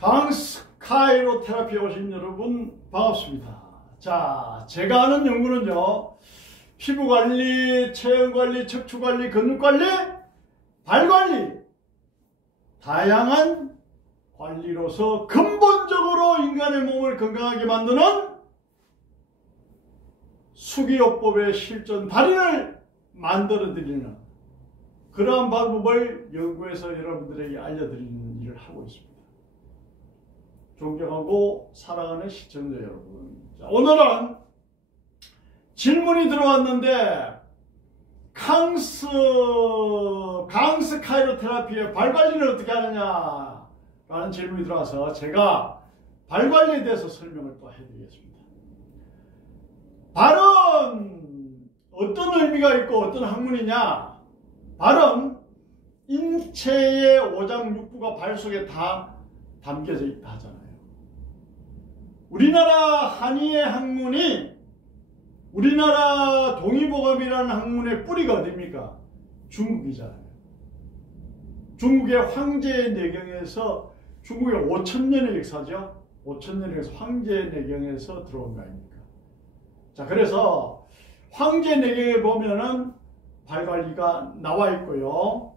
강스카이로 테라피에 오신 여러분 반갑습니다. 자, 제가 하는 연구는요, 피부관리, 체형관리, 척추관리, 근육관리, 발관리, 다양한 관리로서 근본적으로 인간의 몸을 건강하게 만드는 수기요법의 실전 달인을 만들어드리는 그러한 방법을 연구해서 여러분들에게 알려드리는 일을 하고 있습니다. 존경하고 사랑하는 시청자 여러분, 자, 오늘은 질문이 들어왔는데 강스 카이로테라피의 발관리를 어떻게 하느냐 라는 질문이 들어와서 제가 발관리에 대해서 설명을 또 해드리겠습니다. 발은 어떤 의미가 있고 어떤 학문이냐? 발은 인체의 오장육부가 발 속에 다 담겨져 있다 하잖아요. 우리나라 한의의 학문이, 우리나라 동의보감이라는 학문의 뿌리가 어디입니까? 중국이잖아요. 중국의 황제의 내경에서, 중국의 5,000년의 역사죠. 5,000년의 역사, 황제의 내경에서 들어온 거 아닙니까? 자, 그래서 황제 내경에 보면은 발관리가 나와 있고요.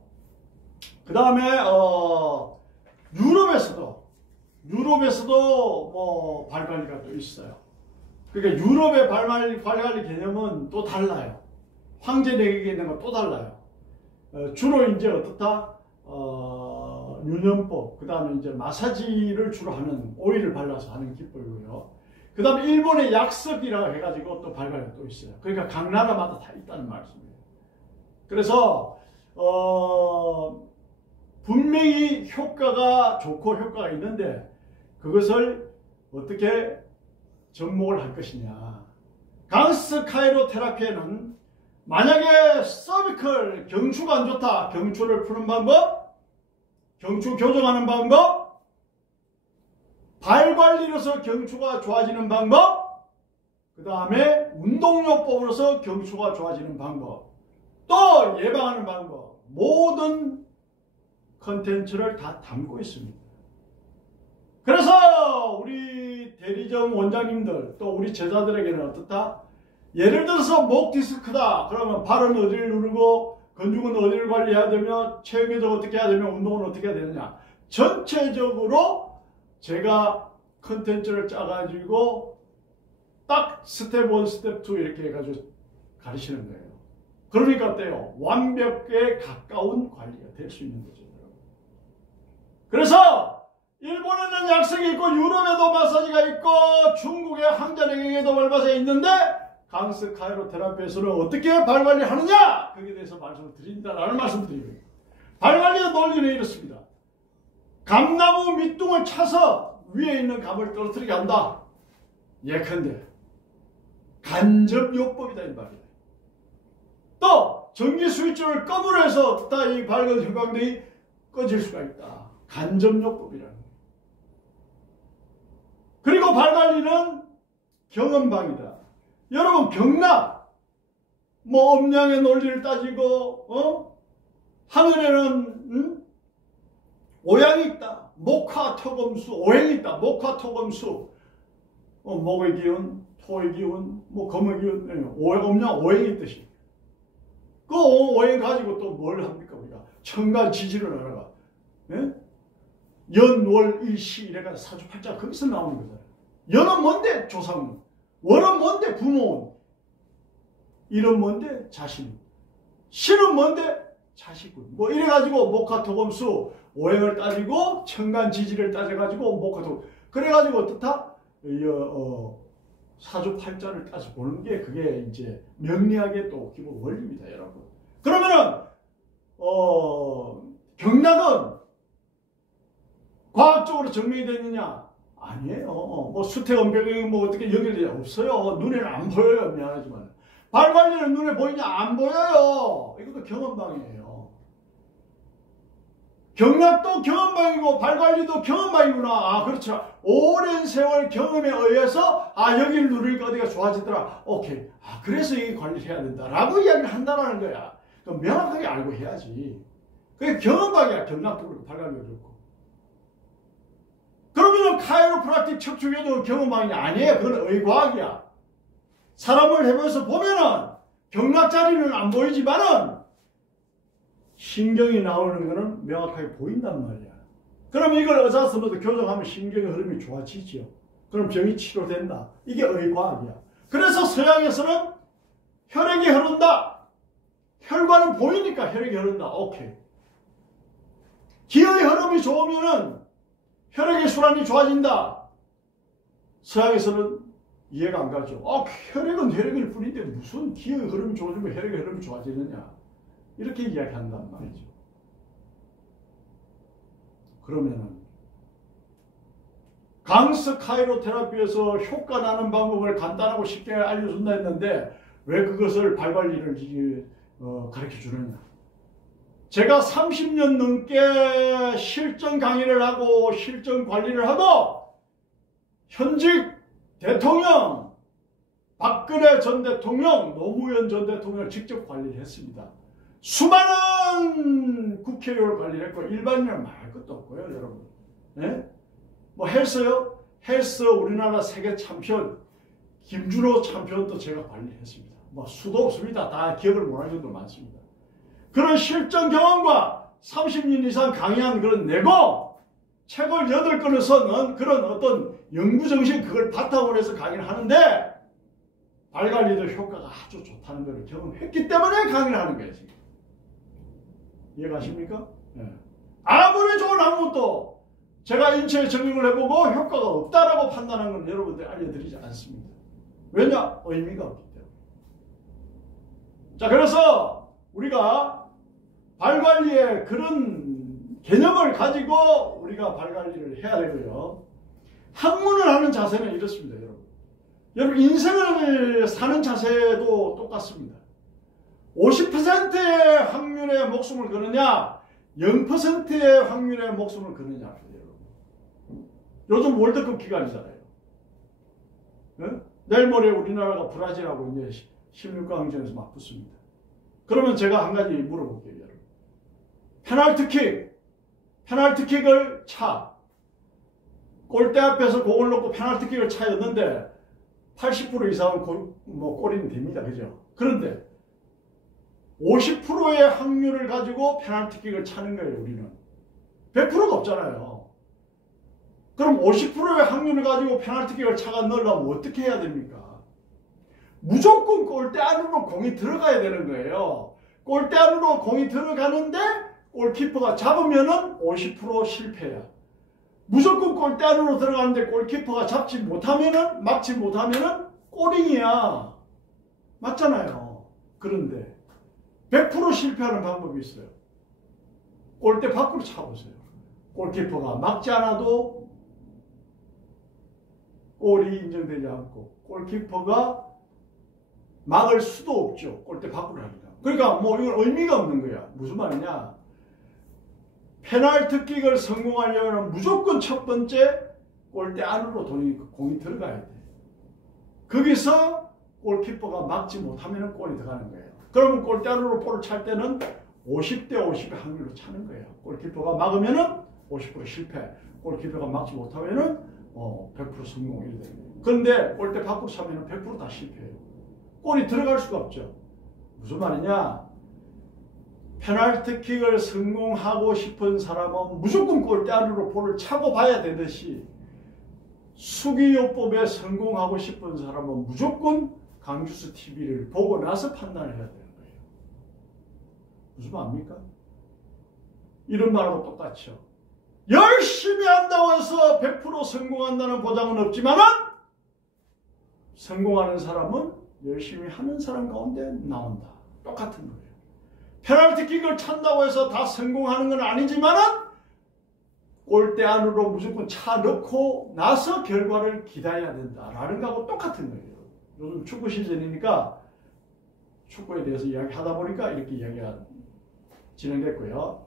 그 다음에 유럽에서도 뭐 발관리가 또 있어요. 그러니까 유럽의 발관리 개념은 또 달라요. 황제 내경에 있는 건 또 달라요. 주로 이제 어떻다? 유념법, 그 다음에 이제 마사지를 주로 하는, 오일을 발라서 하는 기법이고요. 그 다음에 일본의 약석이라고 해가지고 또 발관리가 또 있어요. 그러니까 각 나라마다 다 있다는 말씀이에요. 그래서 분명히 효과가 좋고 효과가 있는데 그것을 어떻게 접목을 할 것이냐. 강스카이로 테라피에는 만약에 서비컬 경추가 안 좋다, 경추를 푸는 방법, 경추 교정하는 방법, 발관리로서 경추가 좋아지는 방법, 그 다음에 운동요법으로서 경추가 좋아지는 방법, 또 예방하는 방법, 모든 컨텐츠를 다 담고 있습니다. 그래서 우리 대리점 원장님들, 또 우리 제자들에게는 어떻다? 예를 들어서 목 디스크다. 그러면 발은 어디를 누르고, 근육은 어디를 관리해야 되며, 체형교정 어떻게 해야 되며, 운동은 어떻게 해야 되느냐. 전체적으로 제가 컨텐츠를 짜가지고 딱 스텝 1, 스텝 2 이렇게 해가지고 가르치는 거예요. 그러니까 어때요? 완벽에 가까운 관리가 될 수 있는 거죠. 그래서 일본에는 약석이 있고, 유럽에도 마사지가 있고, 중국의 황제내경에도 마사지가 있는데 강스카이로 테라피에서는 어떻게 발관리 하느냐? 거기에 대해서 말씀을 드린다라는 말씀을 드립니다. 발관리의 논리는 이렇습니다. 감나무 밑둥을 차서 위에 있는 감을 떨어뜨리게 한다. 예컨대 간접요법이다 이 말이에요. 또 전기 스위치를 껌으로 해서 다 이 밝은 형광등이 꺼질 수가 있다. 간접요법이라는 거예요. 그리고 발관리는 경험방이다. 여러분, 경락, 뭐 음양의 논리를 따지고, 하늘에는 오양이 있다. 목화토금수, 오행이 있다. 목화토금수, 목의 기운, 토의 기운, 뭐 금의 기운, 음양 오행이 있듯이. 그 오행 가지고 또 뭘 합니까 우리가? 천간지지를 알아가. 예? 연, 월, 일, 시 이래가 사주팔자 거기서 나오는 거잖아요. 연은 뭔데? 조상운. 월은 뭔데? 부모운. 일은 뭔데? 자신. 신은 뭔데? 자식군. 뭐 이래가지고 목화토금수 오행을 따지고 천간지지를 따져가지고 목화토. 그래가지고 어떻다? 사주팔자를 따져 보는 게 그게 이제 명리학의 또 기본 원리입니다, 여러분. 그러면은 경락은 과학적으로 증명이 되느냐? 아니에요. 뭐 수태원벽이 뭐 어떻게 연결되지 없어요. 눈에는 안 보여요. 미안하지만. 발관리는 눈에 보이냐? 안 보여요. 이것도 경험방이에요. 경락도 경험방이고 발관리도 경험방이구나. 아, 그렇죠. 오랜 세월 경험에 의해서 여기를 누르니까 어디가 좋아지더라. 오케이. 그래서 이 관리를 해야 된다라고 이야기를 한다는 거야. 그럼 명확하게 알고 해야지. 그게 경험방이야. 경락도 그렇고 발관리도 그렇고. 그건 카이로프락틱 척추교정 경험방이 아니에요. 그건 의과학이야. 사람을 해보면서 보면은 경락자리는 안 보이지만은 신경이 나오는 거는 명확하게 보인단 말이야. 그럼 이걸 의사선생도 교정하면 신경의 흐름이 좋아지죠. 그럼 병이 치료된다. 이게 의과학이야. 그래서 서양에서는 혈액이 흐른다. 혈관은 보이니까 혈액이 흐른다. 오케이. 기의 흐름이 좋으면은 혈액의 순환이 좋아진다. 서양에서는 이해가 안 가죠. 혈액은 혈액일 뿐인데 무슨 기의 흐름이 좋아지면 혈액의 흐름이 좋아지느냐. 이렇게 이야기한단 말이죠. 그러면은 강스 카이로테라피에서 효과 나는 방법을 간단하고 쉽게 알려준다 했는데 왜 그것을 발관리를 가르쳐 주느냐. 제가 30년 넘게 실전 강의를 하고 실전 관리를 하고 현직 대통령 박근혜 전 대통령, 노무현 전 대통령을 직접 관리를 했습니다. 수많은 국회의원을 관리를 했고 일반인은 말 것도 없고요, 여러분. 네? 뭐 헬스요? 헬스 우리나라 세계 챔피언 김준호 챔피언도 제가 관리했습니다. 뭐 수도 없습니다. 다 기억을 못할 정도 많습니다. 그런 실전 경험과 30년 이상 강의한 그런 내고 책을 8권을 써는 그런 어떤 연구정신 그걸 바탕으로 해서 강의를 하는데 발관리도 효과가 아주 좋다는 걸 경험했기 때문에 강의를 하는 거예요. 지금. 이해가십니까? 네. 아무리 좋은 학문도 제가 인체에 적용을 해보고 효과가 없다라고 판단한 건 여러분들 알려드리지 않습니다. 왜냐? 의미가 없기 때문에. 자, 그래서 우리가 발관리의 그런 개념을 가지고 우리가 발관리를 해야 되고요. 학문을 하는 자세는 이렇습니다, 여러분. 여러분, 인생을 사는 자세도 똑같습니다. 50%의 확률의 목숨을 거느냐, 0%의 확률의 목숨을 거느냐. 요즘 월드컵 기간이잖아요. 네? 내일 모레 우리나라가 브라질하고 이제 16강전에서 막 붙습니다. 그러면 제가 한 가지 물어볼게요, 여러분. 페널티킥을 차. 골대 앞에서 공을 넣고 페널티킥을 차였는데 80% 이상은 골이 됩니다. 그죠? 그런데 50%의 확률을 가지고 페널티킥을 차는 거예요, 우리는. 100%가 없잖아요. 그럼 50%의 확률을 가지고 페널티킥을 차가 넣으려면 어떻게 해야 됩니까? 무조건 골대 안으로 공이 들어가야 되는 거예요. 골대 안으로 공이 들어가는데 골키퍼가 잡으면은 50% 실패야. 무조건 골대 안으로 들어가는데 골키퍼가 잡지 못하면은, 막지 못하면은 골링이야. 맞잖아요. 그런데 100% 실패하는 방법이 있어요. 골대 밖으로 차보세요. 골키퍼가 막지 않아도 골이 인정되지 않고 골키퍼가 막을 수도 없죠. 골대 밖으로 하니까. 그러니까 뭐 이건 의미가 없는 거야. 무슨 말이냐. 페널티킥을 성공하려면 무조건 첫 번째 골대 안으로 공이 들어가야 돼. 거기서 골키퍼가 막지 못하면 골이 들어가는 거예요. 그러면 골대 안으로 볼을 찰 때는 50대 50의 확률로 차는 거예요. 골키퍼가 막으면은 50% 실패. 골키퍼가 막지 못하면은 100% 성공 이렇게 됩니다. 그런데 골대 밖으로 차면 100% 다 실패해요. 골이 들어갈 수가 없죠. 무슨 말이냐? 페널티킥을 성공하고 싶은 사람은 무조건 골대 안으로 볼을 차고 봐야 되듯이 수기요법에 성공하고 싶은 사람은 무조건 강주스 TV를 보고 나서 판단을 해야 되는 거예요. 무슨 말입니까? 이런 말하고 똑같죠. 열심히 한다고 해서 100% 성공한다는 보장은 없지만은 성공하는 사람은 열심히 하는 사람 가운데 나온다. 똑같은 거예요. 페널티킥을 찬다고 해서 다 성공하는 건 아니지만은 골대 안으로 무조건 차 넣고 나서 결과를 기다려야 된다라는 거하고 똑같은 거예요. 요즘 축구 시즌이니까 축구에 대해서 이야기하다 보니까 이렇게 이야기가 진행됐고요.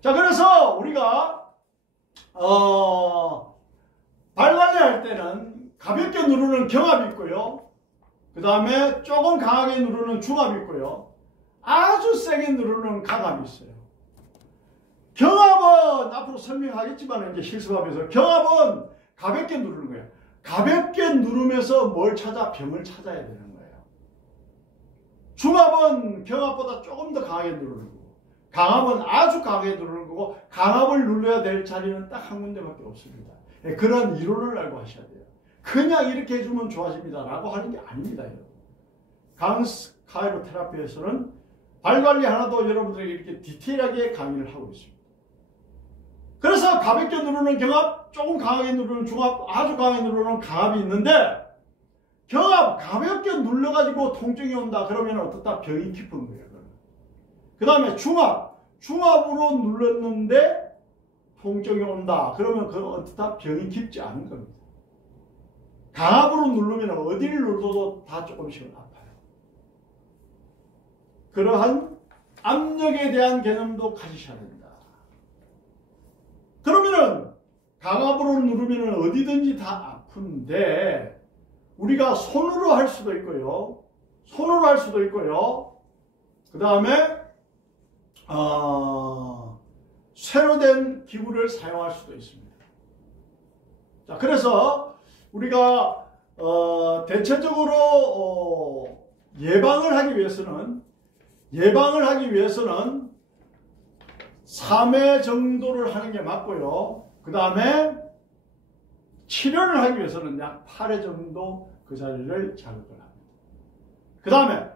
자, 그래서 우리가 발관리할 때는 가볍게 누르는 경합이 있고요. 그 다음에 조금 강하게 누르는 중합이 있고요. 아주 세게 누르는 강압이 있어요. 경합은 앞으로 설명하겠지만 이제 실습하면서 경합은 가볍게 누르는 거예요. 가볍게 누르면서 뭘 찾아? 병을 찾아야 되는 거예요. 중압은 경압보다 조금 더 강하게 누르는 거고, 강압은 아주 강하게 누르는 거고, 강압을 눌러야 될 자리는 딱 한 군데밖에 없습니다. 그런 이론을 알고 하셔야 돼요. 그냥 이렇게 해주면 좋아집니다 라고 하는 게 아닙니다. 여러분. 강스 카이로테라피에서는 발관리 하나도 여러분들에게 이렇게 디테일하게 강의를 하고 있습니다. 그래서 가볍게 누르는 경압, 조금 강하게 누르는 중압, 아주 강하게 누르는 강압이 있는데, 경압 가볍게 눌러가지고 통증이 온다 그러면 어떻다? 병이 깊은 거예요. 그 다음에 중압으로 눌렀는데 통증이 온다 그러면 그건 어떻다? 병이 깊지 않은 겁니다. 강압으로 누르면 어디를 눌러도 다 조금씩은 아파요. 그러한 압력에 대한 개념도 가지셔야 됩니다. 그러면은 강압으로 누르면 어디든지 다 아픈데 우리가 손으로 할 수도 있고요. 손으로 할 수도 있고요. 그 다음에 쇠로 된 기구를 사용할 수도 있습니다. 자, 그래서 우리가 대체적으로 예방을 하기 위해서는 3회 정도를 하는 게 맞고요. 그 다음에 치료를 하기 위해서는 약 8회 정도 그 자리를 자극을 합니다. 그 다음에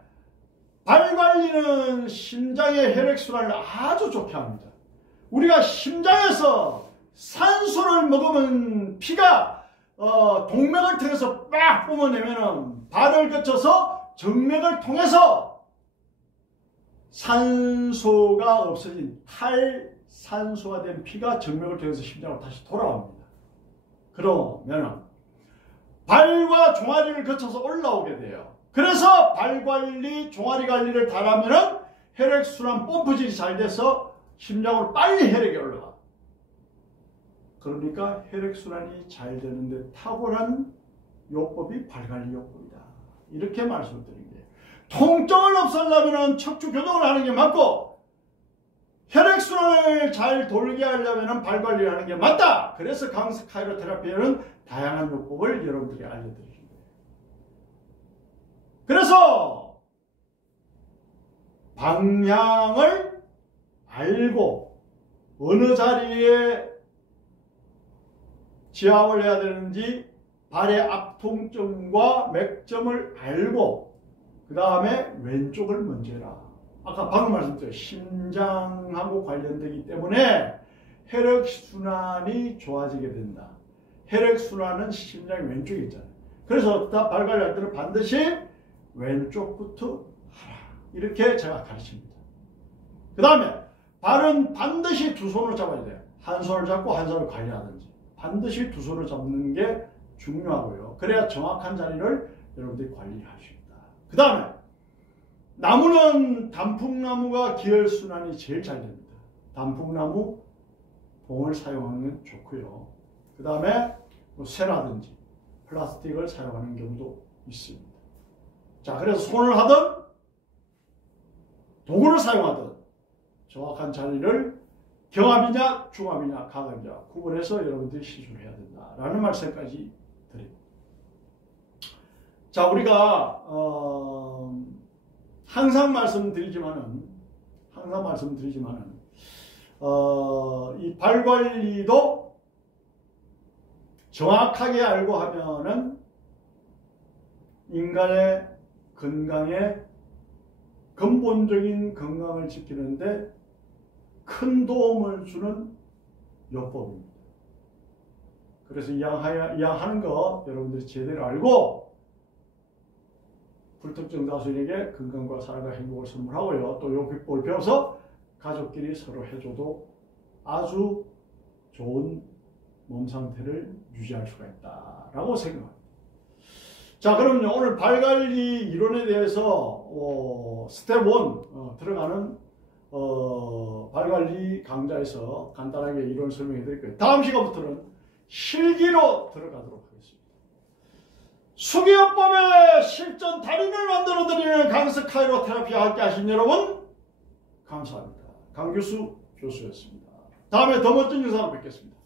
발 관리는 심장의 혈액순환을 아주 좋게 합니다. 우리가 심장에서 산소를 먹으면 피가 동맥을 통해서 빡 뿜어내면은 발을 거쳐서 정맥을 통해서 산소가 없어진 탈산소가 된 피가 정맥을 통해서 심장으로 다시 돌아옵니다. 그러면 발과 종아리를 거쳐서 올라오게 돼요. 그래서 발 관리, 종아리 관리를 잘하면은 혈액순환 펌프질이 잘 돼서 심장으로 빨리 혈액이 올라가. 그러니까 혈액순환이 잘 되는데 탁월한 요법이 발관리 요법이다. 이렇게 말씀드린 거예요. 통증을 없애려면 척추 교정을 하는 게 맞고 혈액순환을 잘 돌게 하려면 발관리를 하는 게 맞다. 그래서 강스 카이로테라피에는 다양한 요법을 여러분들이 알려드립니다. 그래서 방향을 알고 어느 자리에 지압을 해야 되는지 발의 앞통점과 맥점을 알고 그 다음에 왼쪽을 먼저 해라. 아까 방금 말씀드렸죠. 심장하고 관련되기 때문에 혈액순환이 좋아지게 된다. 혈액순환은 심장이 왼쪽에 있잖아요. 그래서 발 관리할 때는 반드시 왼쪽부터 하라. 이렇게 제가 가르칩니다. 그 다음에 발은 반드시 두 손으로 잡아야 돼요. 한 손을 잡고 한 손을 관리하든지. 반드시 두 손을 잡는 게 중요하고요. 그래야 정확한 자리를 여러분들이 관리할 수 있다. 그 다음에 나무는 단풍나무가 기혈순환이 제일 잘 됩니다. 단풍나무 봉을 사용하는 게 좋고요. 그 다음에 쇠라든지 플라스틱을 사용하는 경우도 있습니다. 자, 그래서 손을 하든 도구를 사용하든 정확한 자리를 경압이냐 중압이냐 강압이냐 구분해서 여러분들이 시술을 해야 된다라는 말씀까지 드립니다. 자, 우리가 항상 말씀드리지만은 이 발 관리도 정확하게 알고 하면은 인간의 건강에 근본적인 건강을 지키는데 큰 도움을 주는 요법입니다. 그래서 이 양 하는 거 여러분들이 제대로 알고 불특정 다수에게 건강과 사랑과 행복을 선물하고요. 또 요 비법을 배워서 가족끼리 서로 해줘도 아주 좋은 몸 상태를 유지할 수가 있다라고 생각합니다. 자, 그럼요. 오늘 발관리 이론에 대해서 스텝 1 들어가는 발관리 강좌에서 간단하게 이론 설명해 드릴 거예요. 다음 시간부터는 실기로 들어가도록 하겠습니다. 수기요법의 실전 달인을 만들어 드리는 강스 카이로테라피와 함께 하신 여러분 감사합니다. 강교수 교수였습니다. 다음에 더 멋진 영상으로 뵙겠습니다.